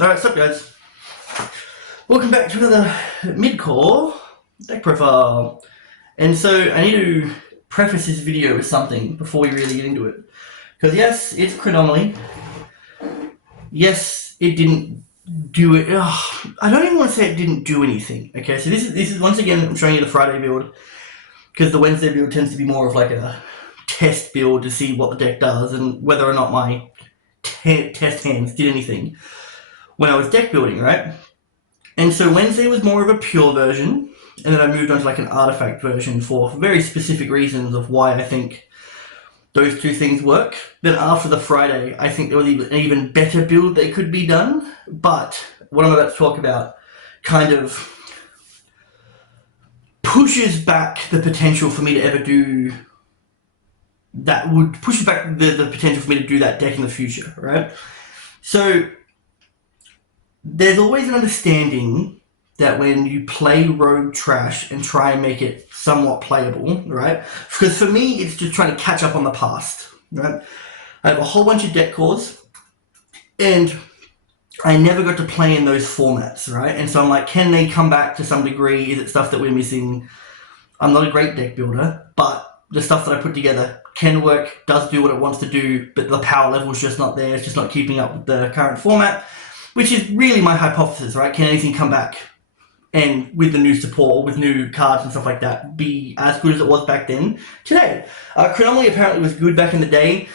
Alright, what's up guys? Welcome back to another mid-core deck profile. And so I need to preface this video with something before we really get into it. Because yes, it's Chronomaly. Yes, it didn't do it. I don't even want to say it didn't do anything. Okay, so this is once again, I'm showing you the Friday build. Because the Wednesday build tends to be more of like a test build to see what the deck does and whether or not my test hands did anything when I was deck building, right? And so Wednesday was more of a pure version, and then I moved on to like an artifact version for very specific reasons of why I think those two things work. Then after the Friday, I think there was an even better build that could be done, but what I'm about to talk about kind of pushes back the potential for me to ever do that, pushes back the potential for me to do that deck in the future, right? So there's always an understanding that when you play rogue trash and try and make it somewhat playable, right? Because for me, it's just trying to catch up on the past, right? I have a whole bunch of deck cores, and I never got to play in those formats, right? And so I'm like, can they come back to some degree? Is it stuff that we're missing? I'm not a great deck builder, but the stuff that I put together can work, does do what it wants to do, but the power level is just not there. It's just not keeping up with the current format, which is really my hypothesis, right? Can anything come back and with the new support, with new cards and stuff like that, be as good as it was back then today? Chronomaly apparently was good back in the day,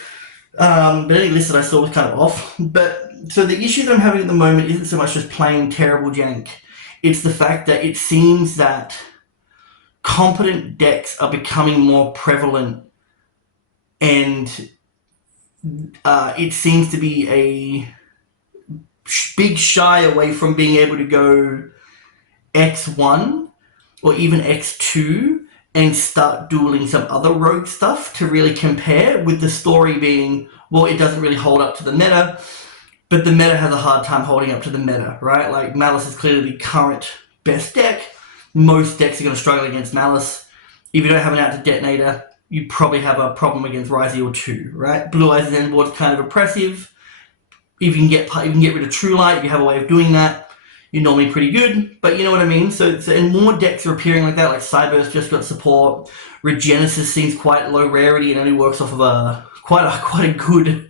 but any list that I saw was kind of off. But so the issue that I'm having at the moment isn't so much just playing terrible jank. It's the fact that it seems that competent decks are becoming more prevalent, and it seems to be a big shy away from being able to go X1 or even X2 and start dueling some other rogue stuff to really compare, with the story being, well, it doesn't really hold up to the meta, but the meta has a hard time holding up to the meta, right? Like, Malice is clearly the current best deck. Most decks are going to struggle against Malice. If you don't have an out to detonator, you probably have a problem against Risey or 2, right? Blue Eyes Endboard is kind of oppressive. If you can get rid of True Light, if you have a way of doing that, you're normally pretty good. But you know what I mean? So and more decks are appearing like that, like Cyburst just got support. Regenesis seems quite low rarity and only works off of quite a good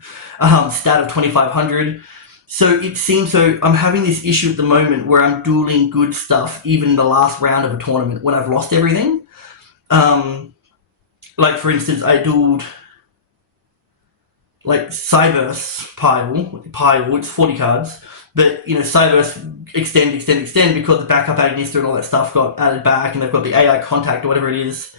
stat of 2500. So it seems, so I'm having this issue at the moment where I'm dueling good stuff even in the last round of a tournament when I've lost everything. Like for instance, I dueled like Cyburst pile, it's 40 cards, but you know, Cyburst extend because the backup Agnista and all that stuff got added back, and they've got the AI contact or whatever it is.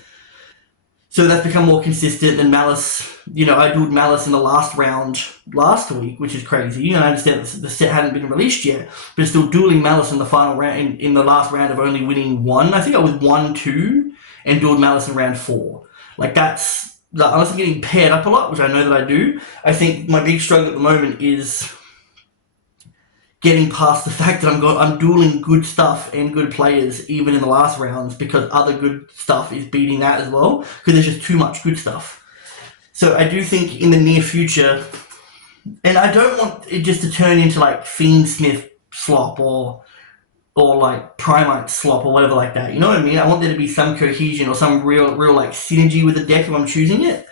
So that's become more consistent than Malice. You know, I dueled Malice in the last round last week, which is crazy. You know, I understand that the set hadn't been released yet, but still dueling Malice in the final round, in the last round of only winning one. I think I was 1-2 and dueled Malice in round 4. Like that's, unless I'm getting paired up a lot, which I know that I do, I think my big struggle at the moment is getting past the fact that I'm dueling good stuff and good players even in the last rounds, because other good stuff is beating that as well, because there's just too much good stuff. So I do think in the near future, and I don't want it just to turn into like Fiendsmith slop or like Primite slop or whatever like that, you know what I mean? I want there to be some cohesion or some real like synergy with the deck if I'm choosing it,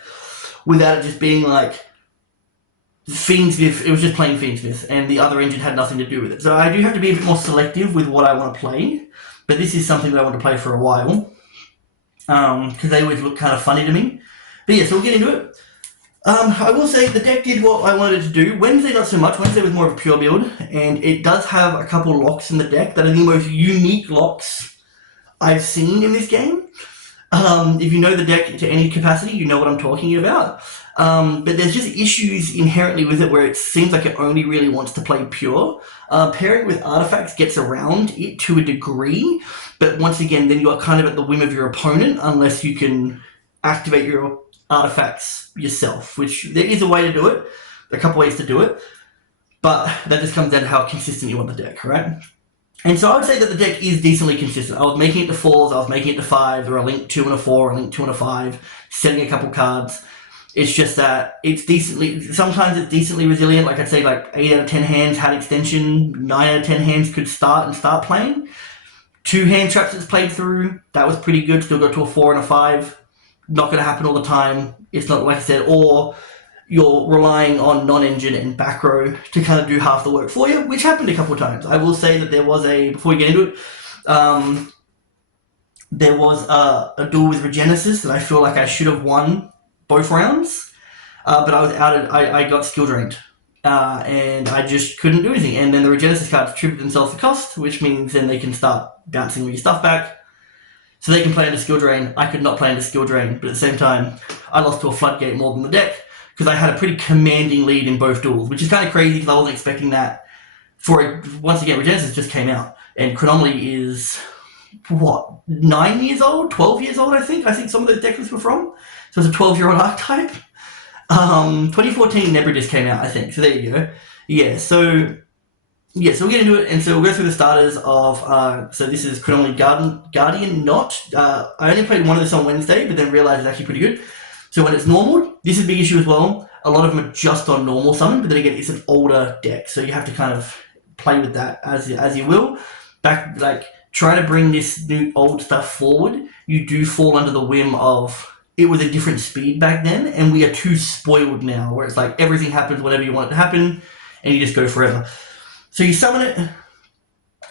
without it just being like Fiendsmith. It was just plain Fiendsmith and the other engine had nothing to do with it. So I do have to be a bit more selective with what I want to play, but this is something that I want to play for a while, because they always look kind of funny to me. But yeah, so we'll get into it. I will say the deck did what I wanted it to do. Wednesday not so much. Wednesday was more of a pure build, and it does have a couple locks in the deck that are the most unique locks I've seen in this game. If you know the deck to any capacity, you know what I'm talking about. But there's just issues inherently with it where it seems like it only really wants to play pure. Pairing with artifacts gets around it to a degree, but once again, then you're kind of at the whim of your opponent unless you can activate your artifacts yourself, which there is a way to do it, a couple ways to do it, but that just comes down to how consistent you want the deck, right? And so I would say that the deck is decently consistent. I was making it to 4s, I was making it to 5s, or a link 2 and a 4, or a link 2 and a 5, setting a couple cards. It's just that sometimes it's decently resilient. Like I'd say, like 8 out of 10 hands had extension, 9 out of 10 hands could start playing. 2 hand traps it's played through, that was pretty good. Still got to a 4 and a 5. Not going to happen all the time. It's not like I said, or you're relying on non-engine and back row to kind of do half the work for you, which happened a couple of times. I will say that there was before we get into it, there was a duel with Regenesis that I feel like I should have won both rounds, but I was I got skill drained, and I just couldn't do anything. And then the Regenesis cards tribute themselves to cost, which means then they can start bouncing all your stuff back. So they can play under skill drain. I could not play under skill drain, but at the same time, I lost to a floodgate more than the deck because I had a pretty commanding lead in both duels, which is kind of crazy because I wasn't expecting that. Once again, Regenesis just came out, and Chronomaly is 9 years old, 12 years old. I think some of those deck lists were from. So it's a 12-year-old archetype. 2014 nebra just came out, I think. So there you go. Yeah. So we'll get into it, and so we'll go through the starters of, so this is Chronomaly Guardian Knot. I only played one of this on Wednesday, but then realized it's actually pretty good. So when it's normal, this is a big issue as well. A lot of them are just on normal summon, but then again, it's an older deck, so you have to kind of play with that as you will. Try to bring this new old stuff forward. You do fall under the whim of, it was a different speed back then, and we are too spoiled now, where it's like everything happens whenever you want it to happen, and you just go forever. So you summon it,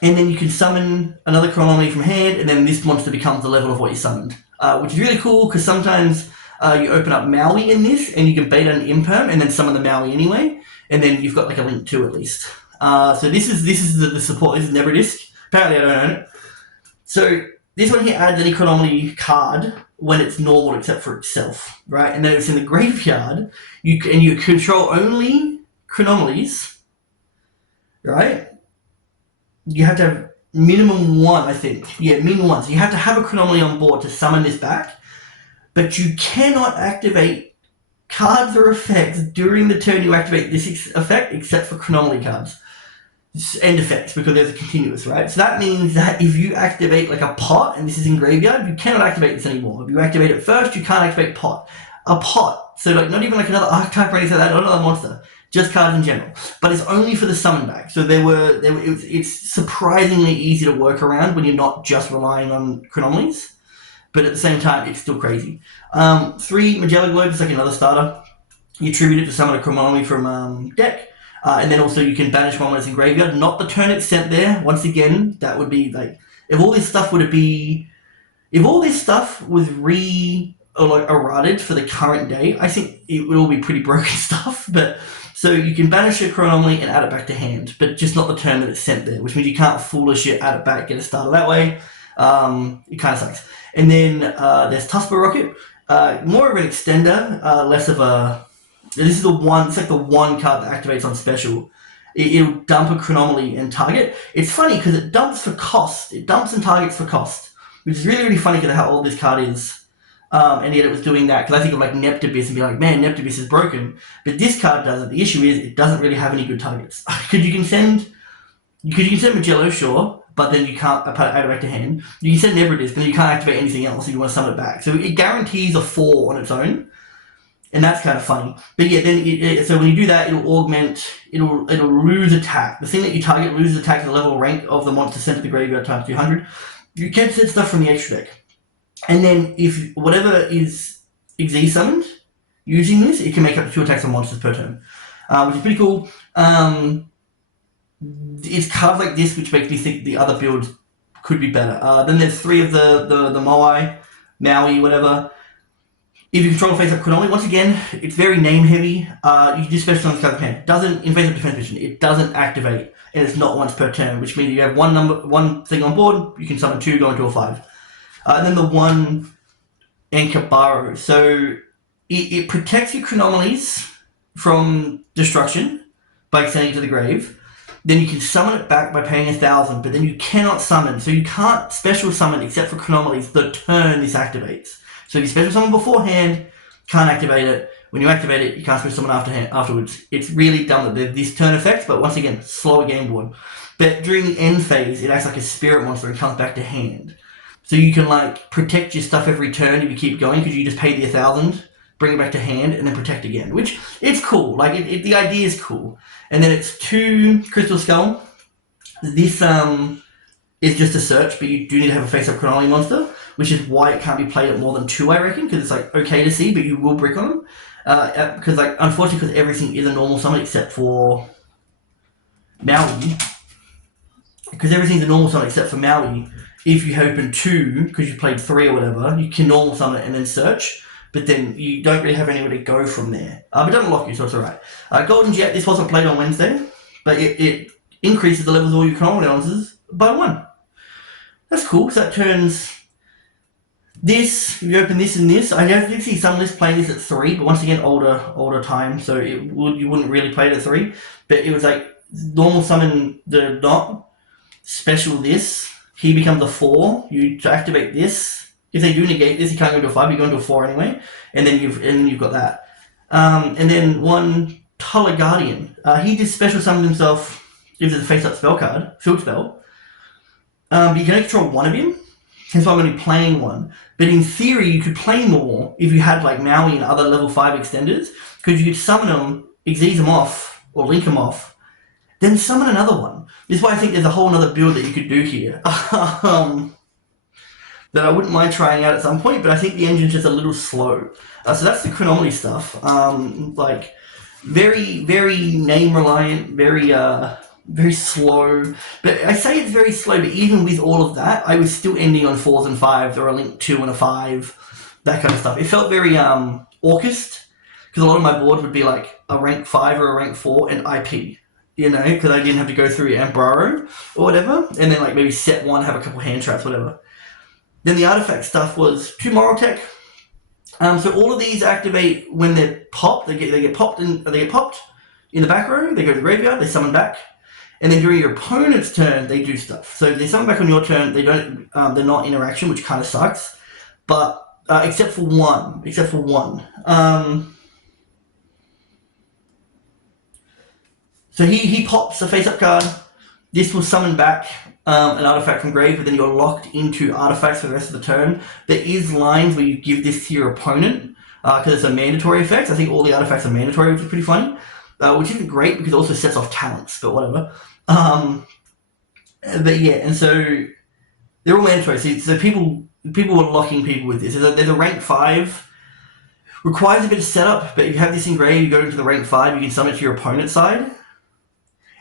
and then you can summon another Chronomaly from hand, and then this monster becomes the level of what you summoned, which is really cool because sometimes you open up Maui in this, and you can bait an Imperm, and then summon the Maui anyway, and then you've got like a Link 2 at least. So this is the support. This is Nebra Disc. Apparently I don't own it. So this one here adds any Chronomaly card when it's normal except for itself, right? And then it's in the graveyard. You control only Chronomalys. Right? You have to have minimum 1, I think. Yeah, minimum 1. So you have to have a Chronomaly on board to summon this back, but you cannot activate cards or effects during the turn you activate this effect except for Chronomaly cards. End effects, because there's a continuous, right? So that means that if you activate like a pot, and this is in graveyard, you cannot activate this anymore. If you activate it first, you can't activate pot. A pot. So like not even like another archetype or anything like that, not another monster. Just cards in general, but it's only for the summon back. So it's surprisingly easy to work around when you're not just relying on Chronomalys, but at the same time, it's still crazy. 3 Magellan Globe is like another starter. You tribute it to summon a Chronomaly from deck, and then also you can banish one when it's in graveyard. Not the turn it's sent there. Once again, that would be like if all this stuff was errated for the current day, I think it would all be pretty broken stuff, but. So you can banish a Chronomaly and add it back to hand, but just not the turn that it's sent there, which means you can't foolish it, add it back, get it started that way. It kind of sucks. And then there's Tusper Rocket, more of an extender, less of a. This is it's like the one card that activates on special. It'll dump a Chronomaly and target. It's funny because it dumps for cost. It dumps and targets for cost, which is really, really funny because of how old this card is. And yet it was doing that, because I think of like Neptibus and be like, man, Neptibus is broken. But this card does it. The issue is it doesn't really have any good targets. Because you can send Magello, sure, but then you can't add it back to hand. You can send Nebradis, but then you can't activate anything else if you want to summon it back. So it guarantees a 4 on its own. And that's kind of funny. But yeah, then so when you do that, it'll augment, it'll lose attack. The thing that you target loses attack to the level rank of the monster sent to the graveyard times 200. You can send stuff from the extra deck. And then if whatever is Xyz summoned using this, it can make up to 2 attacks on monsters per turn, which is pretty cool. It's cards like this which makes me think the other build could be better. Then there's 3 of the Maui, whatever. If you control face-up Chronomaly, once again, it's very name-heavy. You can do special on this card's hand. Doesn't, in face-up defense mission, it doesn't activate, and it's not once per turn, which means you have one thing on board, you can summon 2, go into a 5. And then the 1 Ankabaro. So it protects your Chronomalys from destruction by sending it to the grave. Then you can summon it back by paying 1,000, but then you cannot summon. So you can't special summon except for Chronomalys the turn this activates. So if you special summon beforehand, can't activate it. When you activate it, you can't special summon afterwards. It's really dumb that they're this turn effects, but once again, slower game board. But during the end phase, it acts like a spirit monster and comes back to hand. So you can like protect your stuff every turn if you keep going, because you just pay the 1,000 bring it back to hand, and then protect again. Which, it's cool. Like, the idea is cool. And then it's 2 Crystal Skull. This is just a search, but you do need to have a face-up Chronomaly monster, which is why it can't be played at more than 2, I reckon, because it's like okay to see, but you will brick on them. Because like unfortunately, because everything is a normal summon except for Maui. Because everything's a normal summon except for Maui. If you open 2, because you played 3 or whatever, you can normal summon it and then search. But then you don't really have anywhere to go from there. But it doesn't lock you, so it's alright. Golden Jet, this wasn't played on Wednesday, but it increases the levels of all your Chronomaly monsters by 1. That's cool. So that turns this. You open this and this. I did see some lists playing this at 3, but once again, older time, so you wouldn't really play it at 3. But it was like normal summon the Knot, special this. He becomes a 4. You to activate this. If they do negate this, you can't go into a 5. You go into a 4 anyway, and then you've got that. And then 1 Tuller Guardian. He just special summons himself. Gives it a face-up spell card, field spell. But you can only control 1 of him, hence why I'm only playing 1. But in theory, you could play more if you had like Maui and other level 5 extenders, because you could summon them, exease them off, or link them off, then summon another one. This is why I think there's a whole other build that you could do here. That I wouldn't mind trying out at some point, but I think the engine's just a little slow. So that's the Chronomaly stuff. Like, very, very name-reliant, very slow. But I say it's very slow, but even with all of that, I was still ending on 4s and 5s, or a link 2 and a 5, that kind of stuff. It felt very Orcust, because a lot of my board would be like a rank 5 or a rank 4 and IP, you know, because I didn't have to go through Ambraro or whatever, and then like maybe set 1, have a couple hand traps, whatever. Then the artifact stuff was 2 Moral Tech. So all of these activate when they're popped. They get popped in the back row. They go to the graveyard. They summon back, and then during your opponent's turn, they do stuff. So if they summon back on your turn, they don't. They're not interaction, which kind of sucks. But except for one. So he pops a face-up card. This will summon back an artifact from grave, but then you're locked into artifacts for the rest of the turn. There is lines where you give this to your opponent because it's a mandatory effect. I think all the artifacts are mandatory, which is pretty funny, which isn't great because it also sets off talents, but whatever. But yeah, and so they're all mandatory. So people are locking people with this. There's a rank 5. Requires a bit of setup, but if you have this engraved, you go into the rank 5, you can summon it to your opponent's side.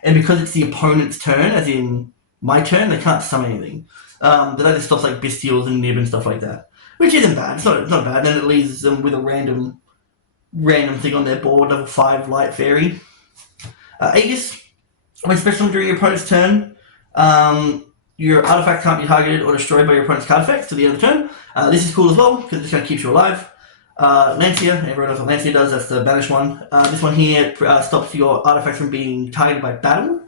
And because it's the opponent's turn, as in my turn, they can't summon anything. But that just stops like Bestials and Nib and stuff like that. Which isn't bad. It's not bad. Then it leaves them with a random thing on their board, level 5 Light Fairy. Aegis, when special during your opponent's turn, your artifact can't be targeted or destroyed by your opponent's card effects to the end of the turn. This is cool as well, because it just kind of keeps you alive. Lancia, everyone knows what Lancia does, that's the banished one. This one here stops your artifacts from being targeted by battle.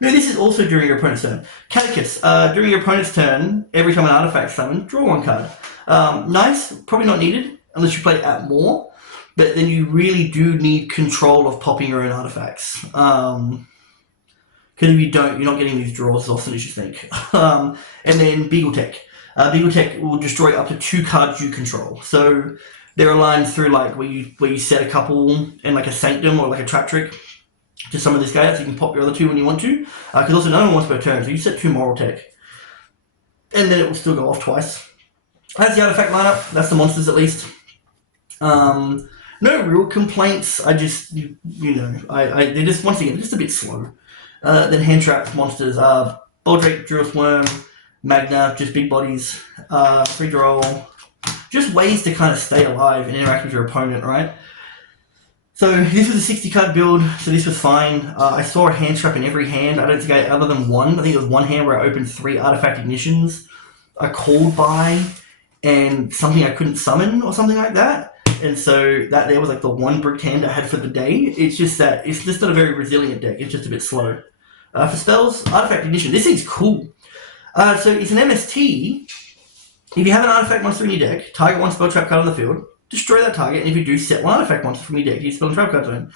No, this is also during your opponent's turn. Catechus, during your opponent's turn, every time an artifact's summoned, draw 1 card. Nice, probably not needed, unless you play it at more, but then you really do need control of popping your own artifacts. Because if you don't, you're not getting these draws as often as you think. And then Beagle Tech. Beagle Tech will destroy up to 2 cards you control. So there are lines through like where you set a couple and like a Sanctum or like a Trap Trick to summon this guy out, so you can pop your other 2 when you want to. Because also no one wants per turn, so you set 2 Moral Tech. And then it will still go off twice. That's the artifact lineup. That's the monsters at least. No real complaints. I just, you know, they're just, once again, just a bit slow. Then hand traps, monsters, Boldrake, Drill Worm, Magna, just big bodies, free roll, just ways to kind of stay alive and interact with your opponent, right? So this was a 60 card build, so this was fine. I saw a hand trap in every hand. I don't think other than one. I think there was one hand where I opened 3 artifact ignitions, a called by, and something I couldn't summon or something like that. And so that there was like the one bricked hand I had for the day. It's just that it's just not a very resilient deck. It's just a bit slow. For spells, artifact ignition. This thing's cool. So it's an MST. If you have an artifact monster in your deck, target 1 spell trap card on the field, destroy that target, and if you do, set 1 artifact monster from your deck to your spell and trap card zone.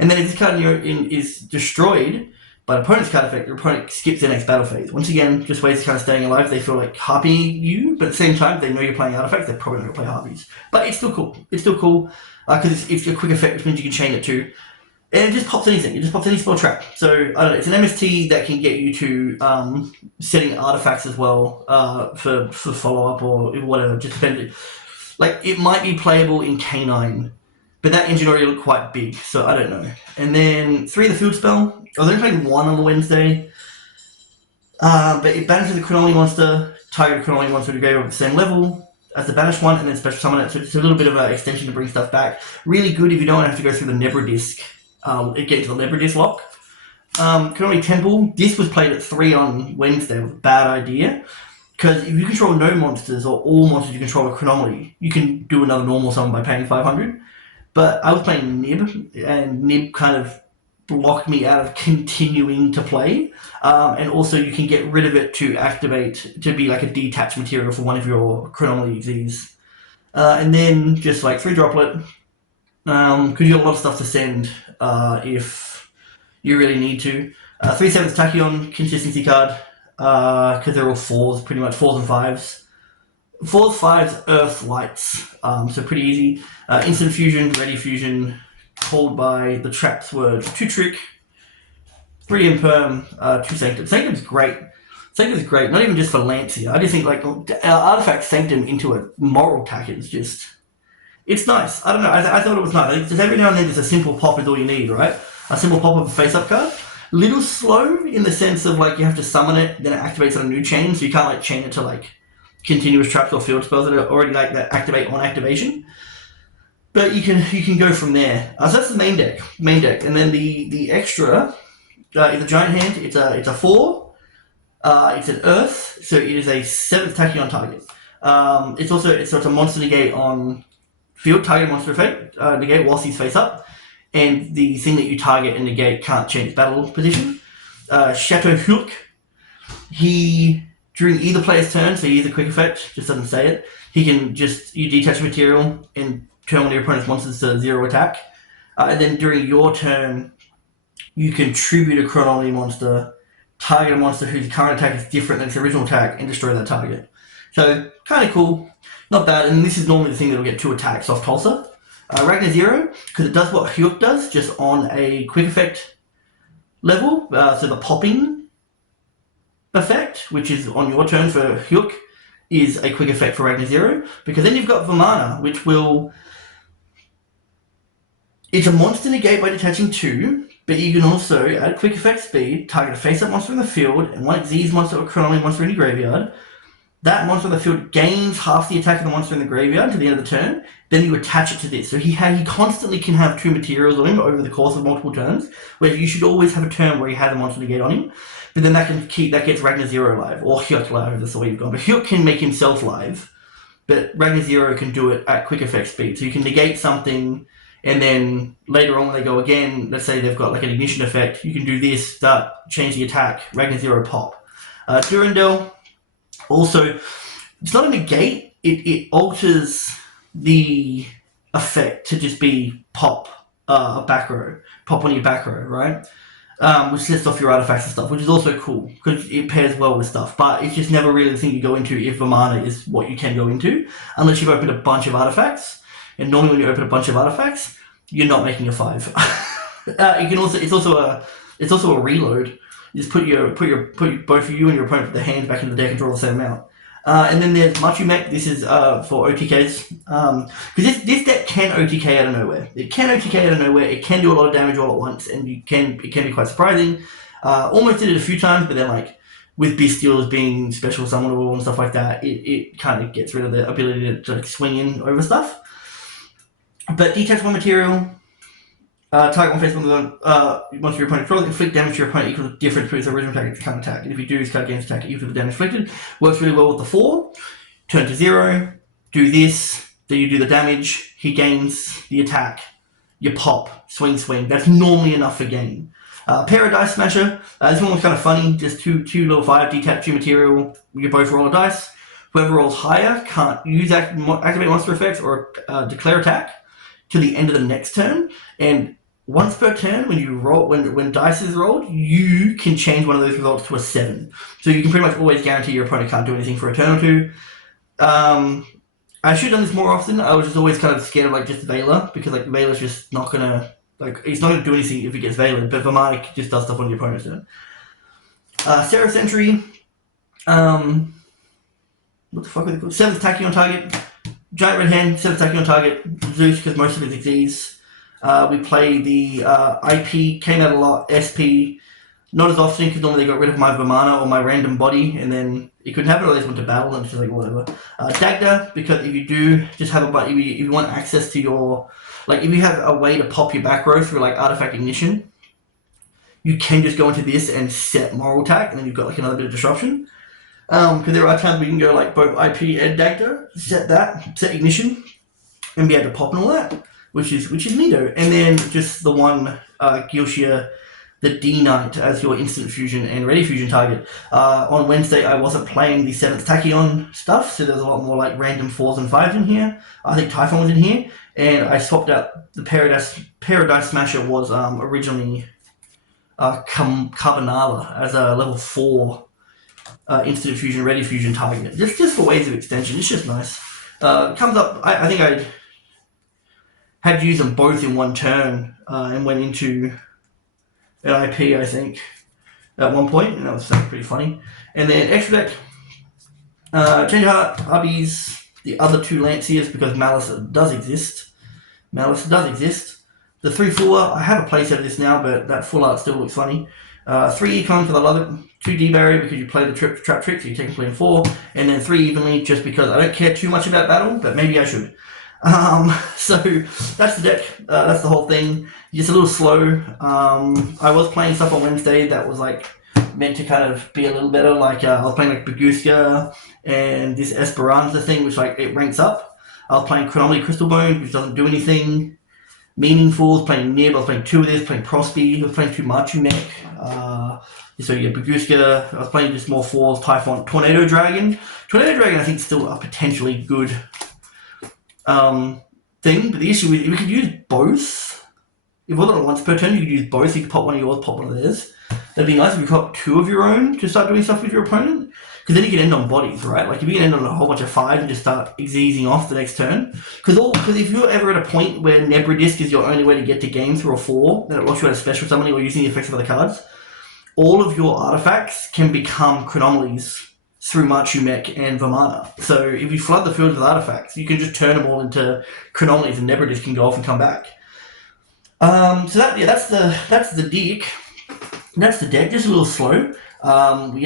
And then if this card is destroyed But opponent's card effect, your opponent skips their next battle phase. Once again, just ways of kind of staying alive. They feel like harpying you, but at the same time, they know you're playing artifacts. They're probably not going to play harpies. But it's still cool. It's still cool because it's a quick effect, which means you can chain it too. And it just pops anything. It just pops any spell trap. So, I don't know, it's an MST that can get you to setting artifacts as well for follow-up or whatever. Just depending. Like, it might be playable in K9, but that engine already looked quite big, so I don't know. And then 3 of the field spell. I was only playing 1 on the Wednesday. But it banishes the Chronomaly monster, target a Chronomaly monster to go over the same level as the banished one, and then special summon it. So it's a little bit of an extension to bring stuff back. Really good if you don't have to go through the nebra disc. It gets the nebra disc lock. Chronomaly Temple. This was played at 3 on Wednesday. It was a bad idea. Because if you control no monsters, or all monsters you control a Chronomaly, you can do another normal summon by paying 500. But I was playing Nib, and Nib kind of blocked me out of continuing to play. And also you can get rid of it to activate, to be like a detached material for one of your Chronomaly Z's. And then just like 3 droplet, because you got a lot of stuff to send if you really need to. 3/7 Tachyon, consistency card, because they're all 4s, pretty much 4s and 5s. 4s, 5s, Earth, Lights, so pretty easy. Instant Fusion, Ready Fusion, called by the Traps word 2 Trick, 3 Imperm, 2 Sanctum. Sanctum's great. Sanctum's great, not even just for Lancia. I just think like Artifact Sanctum into a moral attack is just, it's nice. I don't know, I thought it was nice. Just every now and then just a simple pop is all you need, right? A simple pop of a face-up card. Little slow in the sense of like you have to summon it, then it activates on a new chain, so you can't like chain it to like continuous traps or field spells that are already like that activate on activation. But you can go from there. So that's the main deck, and then the extra is a giant hand. It's a 4. It's an Earth, so it is a 7th Tachyon target. It's a monster negate on field, target monster effect negate whilst he's face up, and the thing that you target and negate can't change battle position. Chateau Huyuk, he during either player's turn, so he is a quick effect, just doesn't say it. He can you detach material and turn one of your opponent's monsters to 0 attack. And then during your turn, you can tribute a Chronomaly monster, target a monster whose current attack is different than its original attack, and destroy that target. So, kind of cool. Not bad, and this is normally the thing that will get 2 attacks off Tulsa. Ragnar 0, because it does what Huyuk does, just on a quick effect level. So the popping effect, which is on your turn for Huyuk, is a quick effect for Ragnar 0, because then you've got Vamana, which will... It's a monster negate by detaching 2, but you can also, at quick effect speed, target a face-up monster in the field, and one Xyz monster or Chronomaly monster in your graveyard. That monster in the field gains half the attack of the monster in the graveyard to the end of the turn, then you attach it to this. So he constantly can have 2 materials on him over the course of multiple turns, where you should always have a turn where he has a monster negate on him, but then that gets Ragnar 0 live, or Huyuk live, if that's the way you've gone. But Huyuk can make himself live, but Ragnar 0 can do it at quick effect speed. So you can negate something, and then later on when they go again, let's say they've got like an ignition effect, you can do this, change the attack, Ragnar 0 pop. Durandal, also, it's not a negate, it alters the effect to just be pop a back row, pop on your back row, right? Which sets off your artifacts and stuff, which is also cool, because it pairs well with stuff, but it's just never really the thing you go into if Vamana is what you can go into, unless you've opened a bunch of artifacts, and normally when you open a bunch of artifacts, you're not making a 5. It's also a reload. You just put both you and your opponent the hands back into the deck and draw the same amount. And then there's Machu Mech. This is for OTKs. Because this deck can OTK out of nowhere. It can OTK out of nowhere. It can do a lot of damage all at once, and it can be quite surprising. Almost did it a few times, but then like with Bestials being special summonable and stuff like that, it kind of gets rid of the ability to like, swing in over stuff. But detach one material. Target one face monster your opponent controls, inflict damage to your opponent equal to the difference between its original attack and its current attack. And if you do this card gains attack equal to the damage inflicted, works really well with the 4. Turn to 0, do this, then you do the damage, he gains the attack, you pop, swing. That's normally enough for game. Paradise Smasher, this one was kind of funny, just two level 5, detach 2 material, you both roll a dice. Whoever rolls higher can't use activate monster effects or declare attack to the end of the next turn, and once per turn, when you roll, when dice is rolled, you can change one of those results to a 7. So you can pretty much always guarantee your opponent can't do anything for a turn or two. I should have done this more often. I was just always kind of scared of like just Veiler, because like Veiler's just not gonna it's not gonna do anything if it gets Veiler, but Vermana just does stuff on your opponent's turn. Seraph Sentry, what the fuck are they called? 7th attacking on target. Giant Red Hand, 7th attacking on target. Zeus, because most of it's Xyz. We play the IP, came out a lot, SP, not as often because normally they got rid of my Vermana or my random body, and then it couldn't happen, or they just went to battle and just like whatever. Dagda, because if you do just have if you want access to your, like if you have a way to pop your back row through like Artifact Ignition, you can just go into this and set Moral Attack, and then you've got like another bit of disruption. Because there are times we can go like both IP and Dagda, set Ignition, and be able to pop and all that, which is neato. And then just the one Gilshia, the D-Knight as your instant fusion and ready fusion target. On Wednesday I wasn't playing the 7th Tachyon stuff, so there's a lot more like random 4s and 5s in here. I think Typhon was in here, and I swapped out the Paradise Smasher was originally Carbonala as a level 4 instant fusion, ready fusion target. Just for ways of extension, it's just nice. Comes up, I think I had to use them both in one turn and went into an IP, I think, at one point, and that was pretty funny. And then extra deck, Change Heart, Arby's, the other 2 Lanciers, because Malice does exist. The 3 Full Art, I have a playset of this now, but that Full Art still looks funny. 3 Econ, because I love it. 2 D-Barrier, because you play the Trap Trick, so you technically in 4. And then 3 Evenly, just because I don't care too much about battle, but maybe I should. So that's the deck. That's the whole thing. Just a little slow. I was playing stuff on Wednesday that was like meant to kind of be a little better. Like I was playing like Baguska and this Esperanza thing, which like it ranks up. I was playing Chronomaly Crystal Bones, which doesn't do anything meaningful. I was playing Nib. I was playing 2 of this. Playing Prosby. I was playing 2 Machu mech. So you get Baguska. I was playing just more 4s. Typhon, Tornado Dragon. Tornado Dragon, I think, is still a potentially good thing, but the issue is we could use both. If we're on once per turn, you could use both. You could pop one of yours, pop one of theirs. That'd be nice if you pop 2 of your own to start doing stuff with your opponent, because then you can end on bodies, right? Like if you can end on a whole bunch of 5s and just start Xyzing off the next turn. Because if you're ever at a point where Nebra Disc is your only way to get to game through a 4, then it locks you out of special summoning or using the effects of other cards, all of your artifacts can become Chronomalies through Machu Mech and Vermana. So if you flood the field with artifacts, you can just turn them all into Chronomalies, and Nebra Disc can go off and come back. So that's the deck. That's the deck. Just a little slow.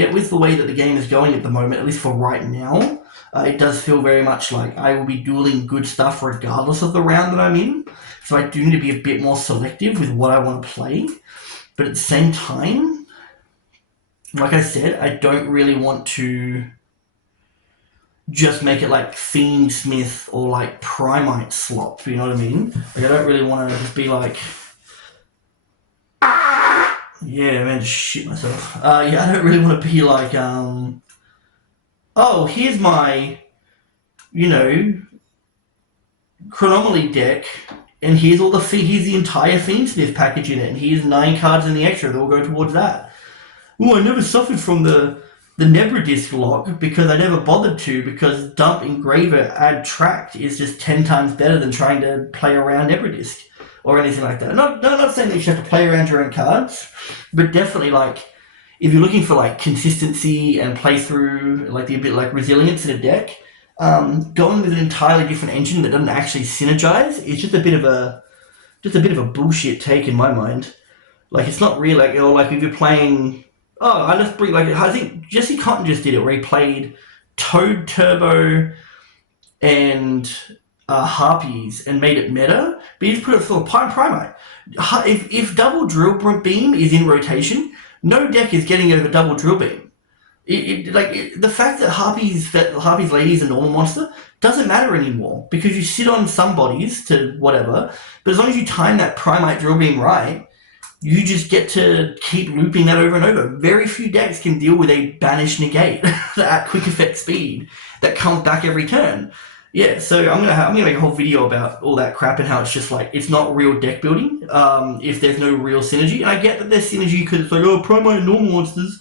With the way that the game is going at the moment, at least for right now, it does feel very much like I will be dueling good stuff regardless of the round that I'm in. So I do need to be a bit more selective with what I want to play. But at the same time, like I said, I don't really want to just make it like Fiendsmith or like Primite slop, you know what I mean? Like I don't really want to just be like, yeah, man, just shit myself. I don't really want to be like, oh, here's my, Chronomaly deck, and here's the entire Fiendsmith package in it, and here's 9 cards in the extra that will go towards that. Ooh, I never suffered from the Nebra Disc lock because I never bothered to, because Dump, Engraver, Add Tract is just 10 times better than trying to play around Nebra Disc or anything like that. Not saying that you should have to play around your own cards, but definitely like if you're looking for like consistency and playthrough, like the bit like resilience in a deck, going with an entirely different engine that doesn't actually synergize is just a bit of a bullshit take in my mind. Like it's not real. Like if you're playing. I think Jesse Cotton just did it, where he played Toad Turbo and Harpies and made it meta, but he just put it for Primite. If Double Drill Beam is in rotation, no deck is getting over Double Drill Beam. The fact that Harpies Lady is a normal monster doesn't matter anymore, because you sit on some bodies to whatever, but as long as you time that Primite Drill Beam right, you just get to keep looping that over and over. Very few decks can deal with a Banish Negate at quick effect speed that comes back every turn. Yeah, so I'm gonna make a whole video about all that crap and how it's just like it's not real deck building. if there's no real synergy. And I get that there's synergy because it's like, oh, Primite and normal monsters.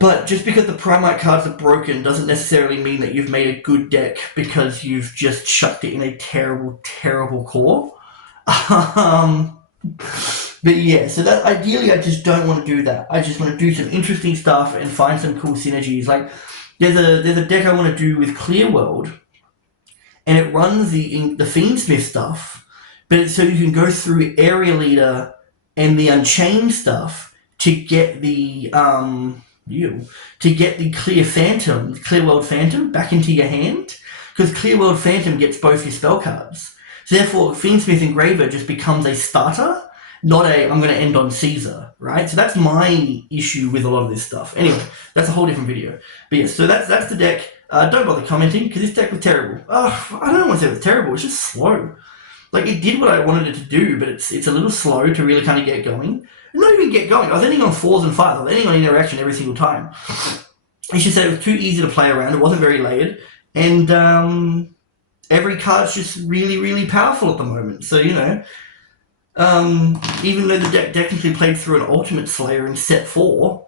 But just because the Primite cards are broken doesn't necessarily mean that you've made a good deck because you've just chucked it in a terrible, terrible core. But yeah, so that ideally I just don't want to do that. I just want to do some interesting stuff and find some cool synergies. Like there's a deck I want to do with Clear World, and it runs the Fiendsmith stuff, but it's so you can go through Area Leader and the Unchained stuff to get the Clear World Phantom back into your hand, because Clear World Phantom gets both your spell cards. So therefore, Fiendsmith Engraver just becomes a starter, not a I'm going to end on Caesar, right? So that's my issue with a lot of this stuff. Anyway, that's a whole different video. But yeah, so that's the deck. Don't bother commenting because this deck was terrible. I don't want to say it was terrible. It's just slow. Like it did what I wanted it to do, but it's a little slow to really kind of get going. Not even get going. I was ending on 4s and 5s. I was ending on interaction every single time. It's just that it was too easy to play around. It wasn't very layered, and every card's just really, really powerful at the moment. So you know, even though the deck technically played through an Ultimate Slayer in set 4,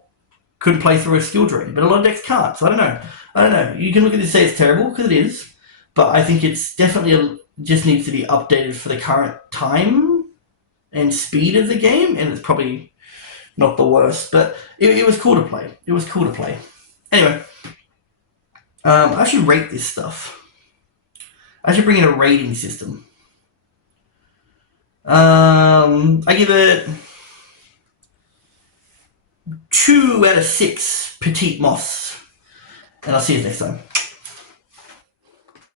couldn't play through a Skill Drain. But a lot of decks can't. So I don't know. You can look at this and say it's terrible because it is, but I think it's definitely just needs to be updated for the current time and speed of the game, and it's probably not the worst, but it was cool to play. It was cool to play. Anyway, I should rate this stuff. I should bring in a rating system. I give it 2 out of 6 petite moths, and I'll see you next time.